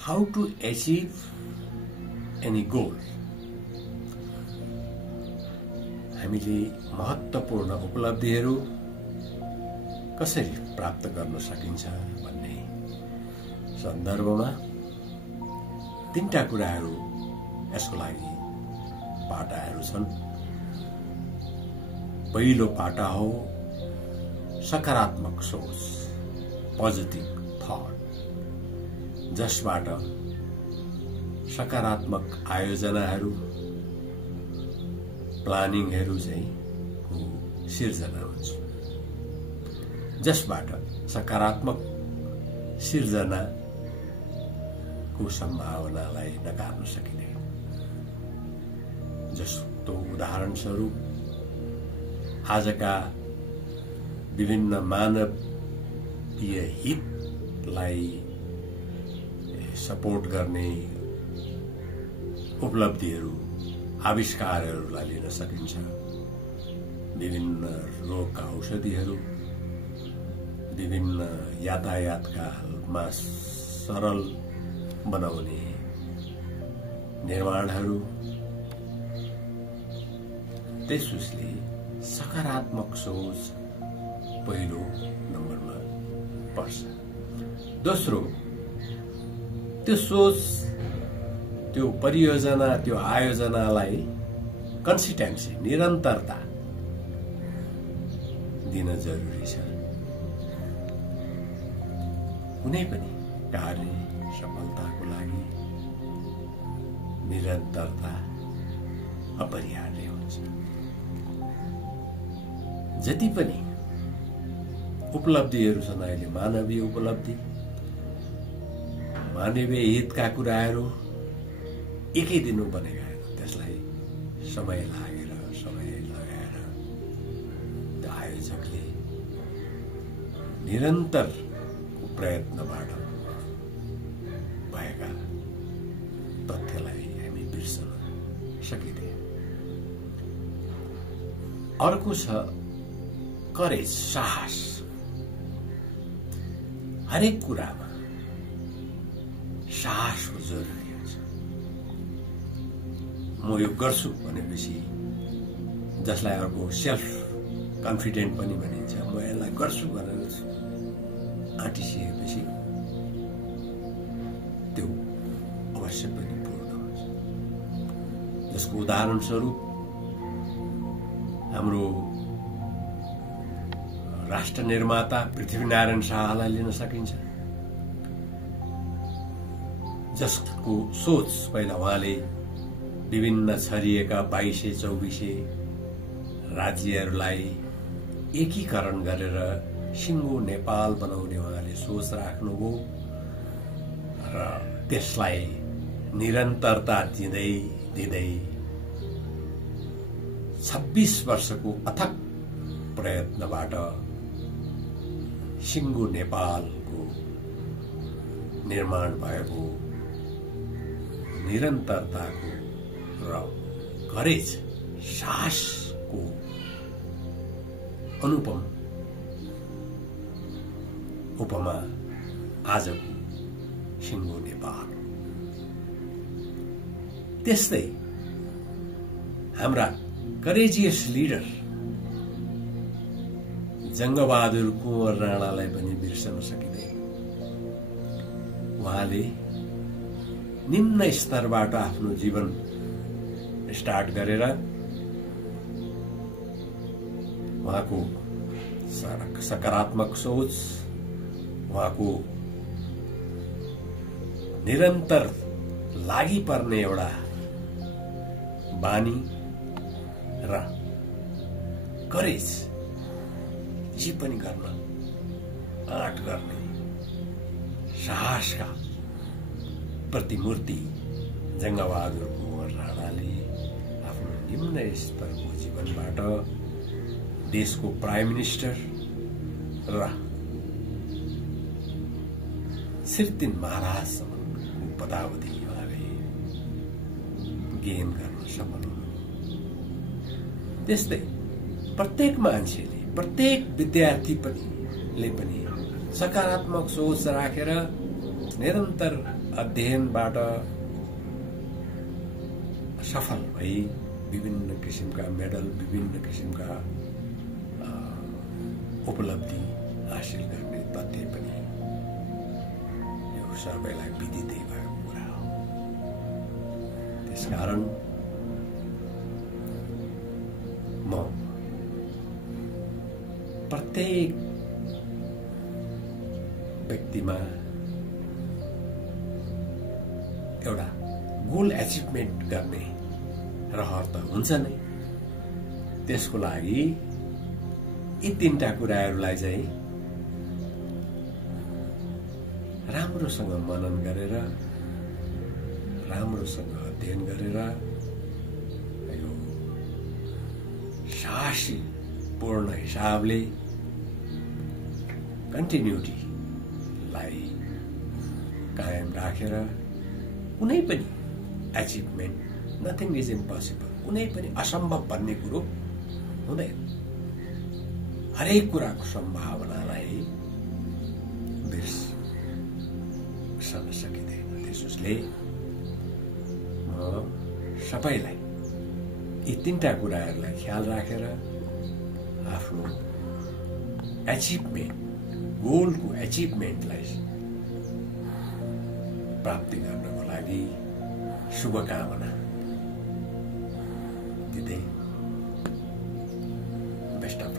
how to achieve any goal. हामीले महत्त्वपूर्ण उपलब्धिहरू कसरी प्राप्त गर्न सकिन्छ भन्ने सन्दर्भमा तीनटा कुराहरू यसको लागि पाटाहरू छन्। पहिलो पाटा हो सकारात्मक सोच, पोजिटिभ थट, जसबाट सकारात्मक आयोजनाहरू, प्लानिङहरू चाहिँ सिर्जना हुन्छ, जसबाट सकारात्मक सिर्जनाको सम्भावनालाई नकार्न सकिँदैन। जस्तो उदाहरण स्वरूप आजका विभिन्न मानवीय हितलाई सपोर्ट गर्ने उपलब्धिहरू, आविष्कारहरूलाई लिन सकिन्छ। विभिन्न रोगका औषधिहरू, विभिन्न यातायातकामा सरल बनाउने निर्माणहरू, त्यसले सकारात्मक सोच पहिलो नम्बरमा पर्छ। दोस्रो, त्यो सोच, त्यो परियोजना, त्यो आयोजनालाई कन्सिस्टेन्सी, निरन्तरता दिन जरुरी छ। कुनै पनि कार्य सफलताको लागि निरन्तरता अपरिहार्य हुन्छ। जति पनि उपलब्धिहरू छन् अहिले, मानवीय उपलब्धि, मानवीय हितका कुराहरू एकै दिनमा बनेका होइन। त्यसलाई समय लागेर, समय लगाएर त्यो आयोजकले निरन्तर प्रयत्नबाट भएका तथ्यलाई हामी बिर्सन सकिँदैन। अर्को छ करेज, साहस। हरेक कुरामा साहसको जरुरी हुन्छ। म यो गर्छु भनेपछि, जसलाई अर्को सेल्फ कन्फिडेन्ट पनि भनिन्छ, म यसलाई गर्छु भनेर आँटिसकेपछि त्यो अवश्य पनि पूर्ण हुन्छ। जसको उदाहरण स्वरूप हाम्रो राष्ट्र निर्माता पृथ्वीनारायण शाहलाई लिन सकिन्छ, जसको सोच पहिला उहाँले विभिन्न छरिएका 2200-2400 राज्यहरूलाई एकीकरण गरेर सिङ्गो नेपाल बनाउने उहाँले सोच राख्नुभयो र त्यसलाई निरन्तरता दिँदै दिँदै 26 वर्षको अथक प्रयत्नबाट सिङ्गो नेपालको निर्माण भएको, निरन्तरताको र करेज, साहसको अनुपम उपमा आजको सिङ्गो नेपाल। त्यस्तै हाम्रा करेजियस लिडर जङ्गबहादुर कुँवर राणालाई पनि बिर्सन सकिँदैन। उहाँले निम्न स्तरबाट आफ्नो जीवन स्टार्ट गरेर उहाँको सकारात्मक सोच, उहाँको निरन्तर लागि पर्ने एउटा बानी र करेज, जे पनि गर्न आँट गर्ने साहसका प्रतिमूर्ति जङ्गबहादुर कुँवर राणाले आफ्नो निम्न स्तरको जीवनबाट देशको प्राइम मिनिस्टर र श्री 3 महाराजसम्मको पदावधि उहाँले गेन गर्न सफल हुनु। त्यस्तै प्रत्येक मान्छेले, प्रत्येक विद्यार्थी पनि सकारात्मक सोच राखेर निरन्तर अध्ययनबाट सफल भई विभिन्न किसिमका मेडल, विभिन्न किसिमका उपलब्धि हासिल गर्ने तथ्य पनि यो सबैलाई विदितै भएको कुरा हो। त्यसकारण म प्रत्येक व्यक्तिमा एउटा गोल एचिभमेन्ट गर्ने रहर त हुन्छ नै। त्यसको लागि यी तीनटा कुराहरूलाई चाहिँ राम्रोसँग मनन गरेर, राम्रोसँग अध्ययन गरेर, यो साहसीपूर्ण हिसाबले कन्टिन्युटीलाई कायम राखेर कुनै पनि एचिभमेन्ट, नथिङ इज इम्पोसिबल, कुनै पनि असम्भव भन्ने कुरो हुँदैन। हरेक कुराको सम्भावनालाई बिर्सन सकिँदैन। त्यसोस्ले म सबैलाई यी तीनटा कुराहरूलाई ख्याल राखेर आफ्नो एचिभमेन्ट, गोलको एचिभमेन्टलाई प्राप्ति गर्नको लागि शुभकामना दिँदै बेस्ट अफ